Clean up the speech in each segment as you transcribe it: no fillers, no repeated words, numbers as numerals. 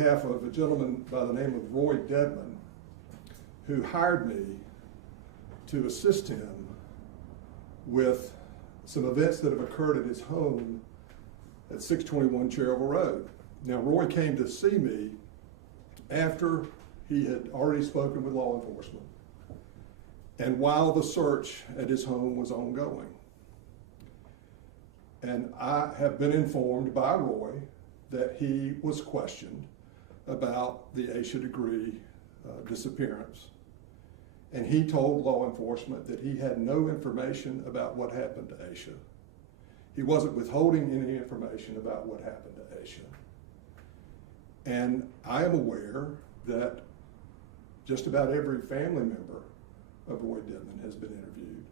behalf of a gentleman by the name of Roy Dedman, who hired me to assist him with some events that have occurred at his home at 621 Cherryville Road. Now, Roy came to see me after he had already spoken with law enforcement and while the search at his home was ongoing. And I have been informed by Roy that he was questioned about the Asha Degree disappearance. And he told law enforcement that he had no information about what happened to Asha. He wasn't withholding any information about what happened to Asha. And I am aware that just about every family member of Roy Dedman has been interviewed.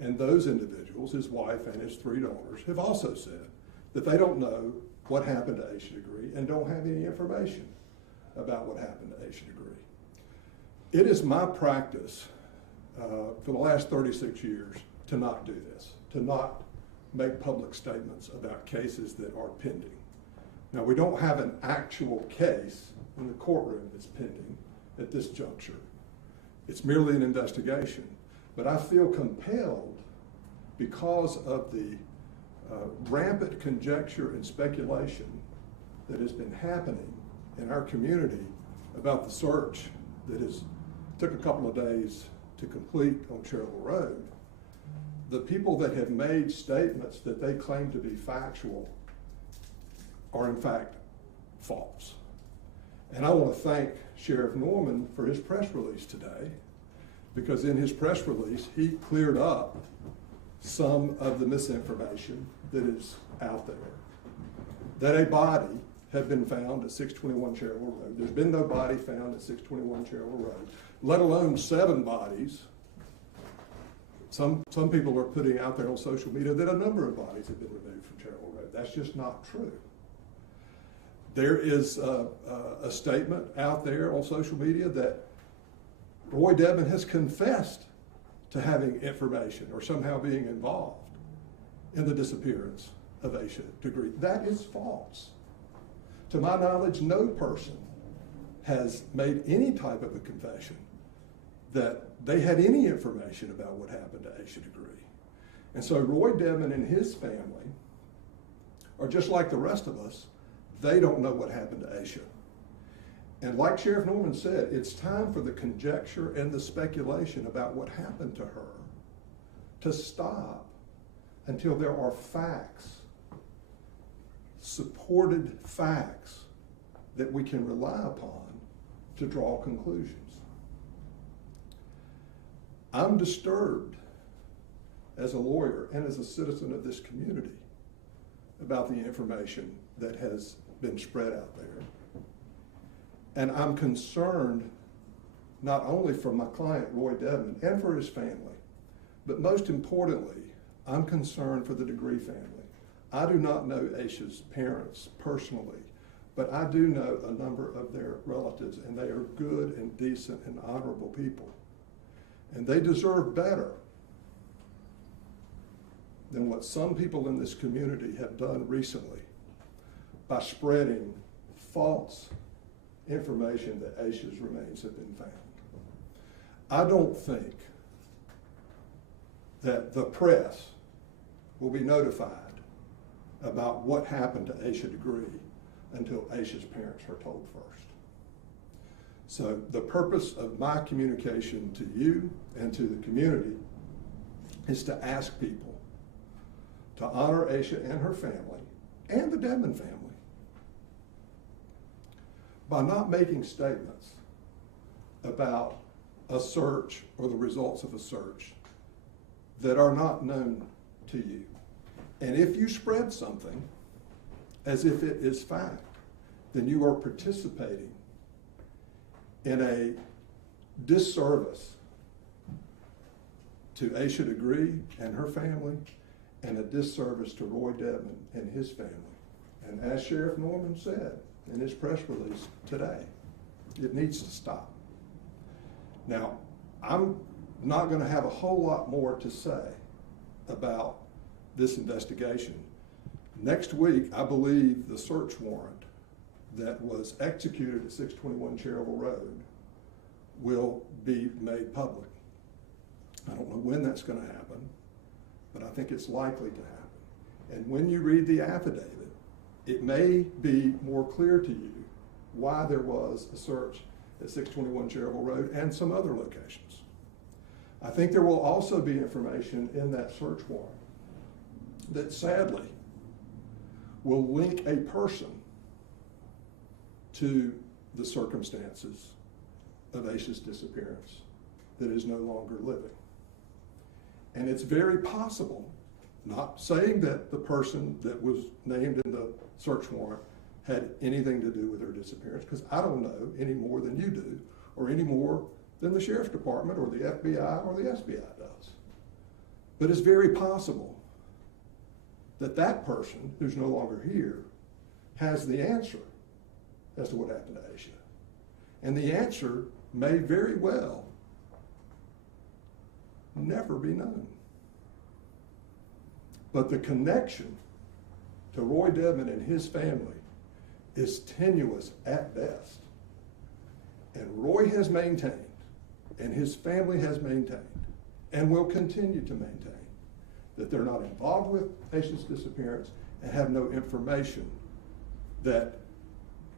And those individuals, his wife and his 3 daughters, have also said that they don't know what happened to Asha Degree and don't have any information about what happened to Asha Degree. It is my practice for the last 36 years to not do this, to not make public statements about cases that are pending. Now, we don't have an actual case in the courtroom that's pending at this juncture. It's merely an investigation. But I feel compelled, because of the rampant conjecture and speculation that has been happening in our community about the search that took a couple of days to complete on Cherryville Road. The people that have made statements that they claim to be factual are in fact false. And I want to thank Sheriff Norman for his press release today, because in his press release, he cleared up some of the misinformation that is out there. That a body had been found at 621 Cherryville Road. There's been no body found at 621 Cherryville Road, let alone 7 bodies. Some people are putting out there on social media that a number of bodies have been removed from Cherryville Road. That's just not true. There is a statement out there on social media that Roy Dedman has confessed to having information or somehow being involved in the disappearance of Asha Degree. That is false. To my knowledge, no person has made any type of a confession that they had any information about what happened to Asha Degree. And so Roy Dedman and his family are just like the rest of us. They don't know what happened to Asha. And like Sheriff Norman said, it's time for the conjecture and the speculation about what happened to her to stop until there are facts, supported facts that we can rely upon to draw conclusions. I'm disturbed as a lawyer and as a citizen of this community about the information that has been spread out there. And I'm concerned not only for my client, Roy Dedman, and for his family, but most importantly, I'm concerned for the Degree family. I do not know Asha's parents personally, but I do know a number of their relatives, and they are good and decent and honorable people. And they deserve better than what some people in this community have done recently by spreading false information that Asha's remains have been found. I don't think that the press will be notified about what happened to Asha Degree until Asha's parents are told first. So the purpose of my communication to you and to the community is to ask people to honor Asha and her family and the Dedman family by not making statements about a search or the results of a search that are not known to you. And if you spread something as if it is fact, then you are participating in a disservice to Asha Degree and her family, and a disservice to Roy Dedman and his family. And as Sheriff Norman said in his press release today, it needs to stop. Now, I'm not going to have a whole lot more to say about this investigation. Next week, I believe the search warrant that was executed at 621 Cherryville Road will be made public. I don't know when that's going to happen, but I think it's likely to happen. And when you read the affidavit, it may be more clear to you why there was a search at 621 Cherryville Road and some other locations. I think there will also be information in that search warrant that sadly will link a person to the circumstances of Asha's disappearance that is no longer living. And it's very possible, not saying that the person that was named in the search warrant had anything to do with her disappearance, because I don't know any more than you do, or any more than the Sheriff's Department or the FBI or the SBI does. But it's very possible that that person who's no longer here has the answer as to what happened to Asha. And the answer may very well never be known. But the connection to Roy Dedmon and his family is tenuous at best. And Roy has maintained, and his family has maintained, and will continue to maintain, that they're not involved with Asha's disappearance and have no information that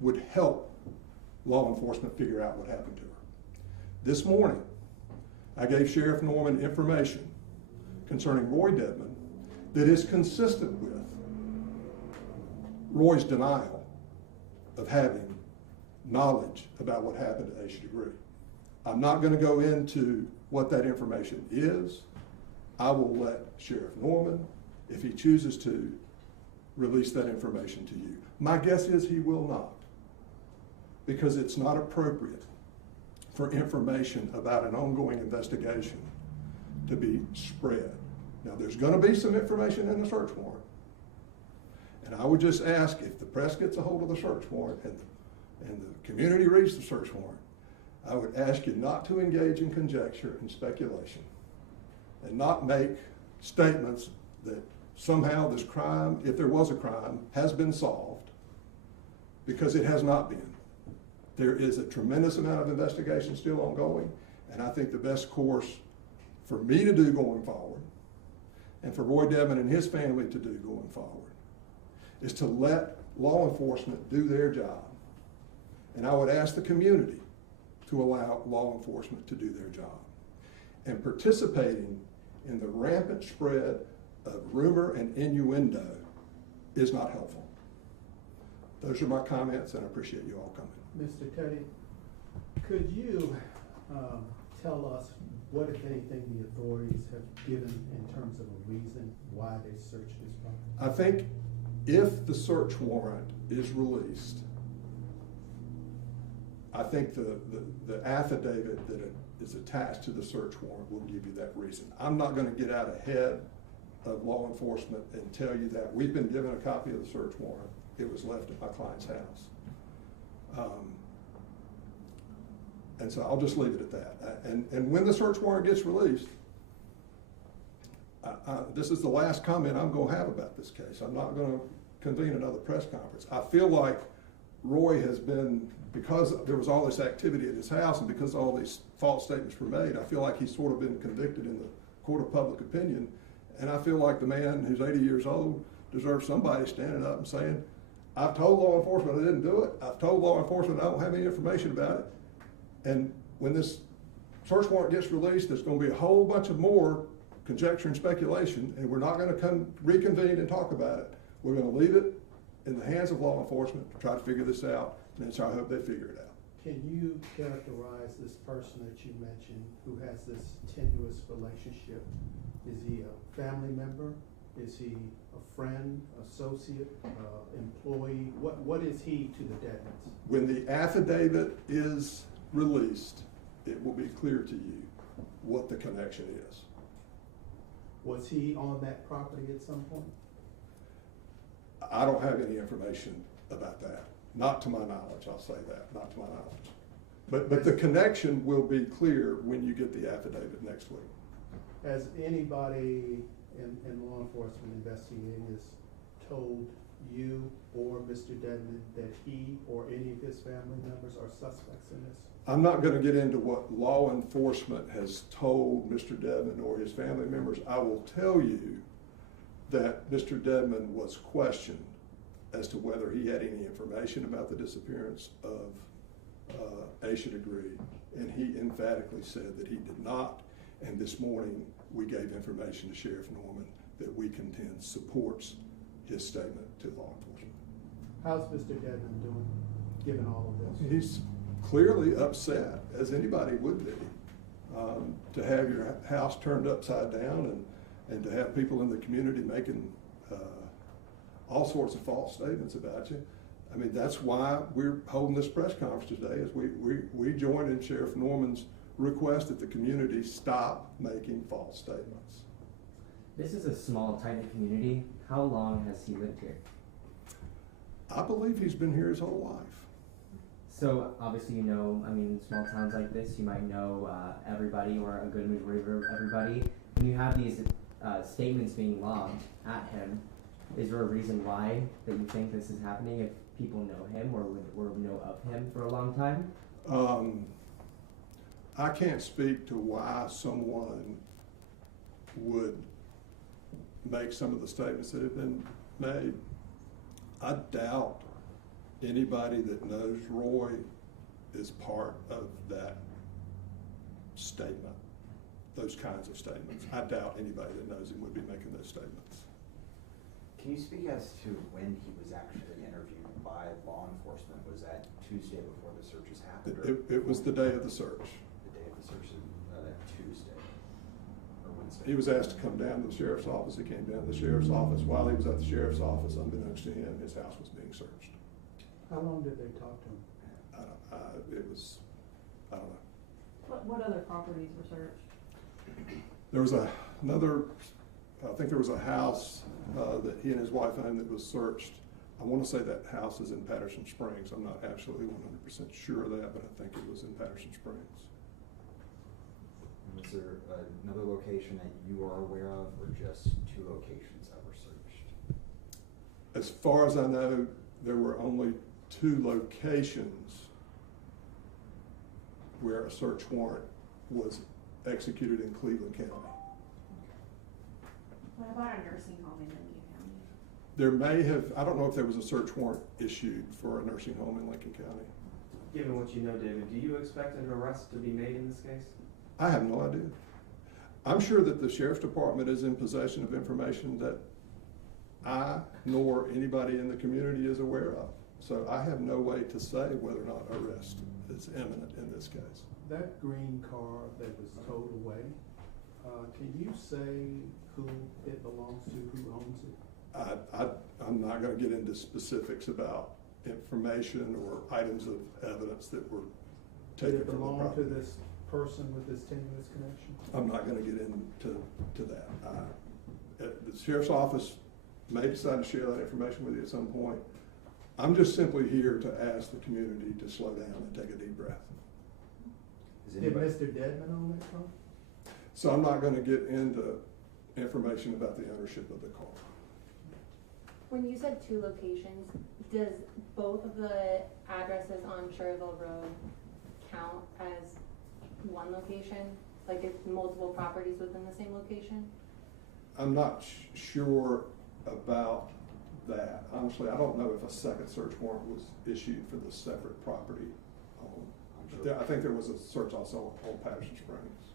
would help law enforcement figure out what happened to her. This morning, I gave Sheriff Norman information concerning Roy Dedmon that is consistent with Roy's denial of having knowledge about what happened to Asha Degree. I'm not going to go into what that information is. I will let Sheriff Norman, if he chooses to, release that information to you. My guess is he will not, because it's not appropriate for information about an ongoing investigation to be spread. Now, there's going to be some information in the search warrant, and I would just ask, if the press gets a hold of the search warrant and the community reads the search warrant, I would ask you not to engage in conjecture and speculation, and not make statements that somehow this crime, if there was a crime, has been solved, because it has not been. There is a tremendous amount of investigation still ongoing, and I think the best course for me to do going forward, and for Roy Dedmon and his family to do going forward, is to let law enforcement do their job. And I would ask the community to allow law enforcement to do their job. And participating in the rampant spread of rumor and innuendo is not helpful. Those are my comments, and I appreciate you all coming. Mr. Teddy, could you tell us what, if anything, the authorities have given in terms of a reason why they searched this property? I think if the search warrant is released, I think the affidavit that is attached to the search warrant will give you that reason. I'm not going to get out ahead of law enforcement and tell you that. We've been given a copy of the search warrant. It was left at my client's house. And so I'll just leave it at that. And when the search warrant gets released, this is the last comment I'm going to have about this case. I'm not going to convene another press conference. I feel like Roy has been, because there was all this activity at his house and because all these false statements were made, I feel like he's sort of been convicted in the court of public opinion. And I feel like the man who's 80 years old deserves somebody standing up and saying, I've told law enforcement I didn't do it. I've told law enforcement I don't have any information about it. And when this search warrant gets released, there's going to be a whole bunch of more conjecture and speculation, and we're not going to reconvene and talk about it. We're going to leave it in the hands of law enforcement to try to figure this out, and so I hope they figure it out. Can you characterize this person that you mentioned who has this tenuous relationship? Is he a family member? Is he a friend, associate, employee? What is he to the Dedmons? When the affidavit is released, it will be clear to you what the connection is. Was he on that property at some point? I don't have any information about that. Not to my knowledge, I'll say that, not to my knowledge. But the connection will be clear when you get the affidavit next week. Has anybody in law enforcement investigating this told you or Mr. Dedman that he or any of his family members are suspects in this? I'm not gonna get into what law enforcement has told Mr. Dedman or his family members. I will tell you that Mr. Dedman was questioned as to whether he had any information about the disappearance of Asha Degree, and he emphatically said that he did not. And this morning, we gave information to Sheriff Norman that we contend supports his statement to law enforcement. How's Mr. Dedman doing, given all of this? He's clearly upset, as anybody would be, to have your house turned upside down and to have people in the community making all sorts of false statements about you. I mean, that's why we're holding this press conference today, is we joined in Sheriff Norman's request that the community stop making false statements. This is a small, tight-knit community. How long has he lived here? I believe he's been here his whole life. So obviously, you know, I mean, small towns like this, you might know everybody or a good majority of everybody. When you have these statements being lobbed at him, is there a reason why that you think this is happening if people know him or know of him for a long time? I can't speak to why someone would make some of the statements that have been made. I doubt anybody that knows Roy is part of that statement, those kinds of statements. I doubt anybody that knows him would be making those statements. Can you speak as to when he was actually interviewed by law enforcement? Was that Tuesday before the searches happened? It was the day of the search. The day of the search, that Tuesday or Wednesday? He was asked to come down to the sheriff's office. He came down to the sheriff's office. While he was at the sheriff's office, unbeknownst to him, his house was being searched. How long did they talk to him? I don't know. What other properties were searched? There was another, I think there was a house that he and his wife owned that was searched. I want to say that house is in Patterson Springs. I'm not absolutely 100% sure of that, but I think it was in Patterson Springs. Was there another location that you are aware of, or just 2 locations that were searched? As far as I know, there were only 2 locations where a search warrant was executed in Cleveland County. What about a nursing home in Lincoln County? There may have, I don't know if there was a search warrant issued for a nursing home in Lincoln County. Given what you know, David, do you expect an arrest to be made in this case? I have no idea. I'm sure that the sheriff's department is in possession of information that I nor anybody in the community is aware of. So I have no way to say whether or not arrest is imminent in this case. That green car that was towed away, can you say who it belongs to, who owns it? I'm not going to get into specifics about information or items of evidence that were taken Did it from the belong property. to this person with this tenuous connection? I'm not going to get into that. The sheriff's office may decide to share that information with you at some point. I'm just simply here to ask the community to slow down and take a deep breath. Did Mr. Dedman own that car? So I'm not going to get into information about the ownership of the car. When you said 2 locations, does both of the addresses on Cherryville Road count as one location? Like it's multiple properties within the same location? I'm not sure about that. Honestly, I don't know if a second search warrant was issued for the separate property. I think there was a search also on Patterson Springs.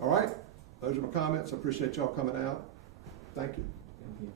All right, those are my comments. I appreciate y'all coming out. Thank you. Thank you.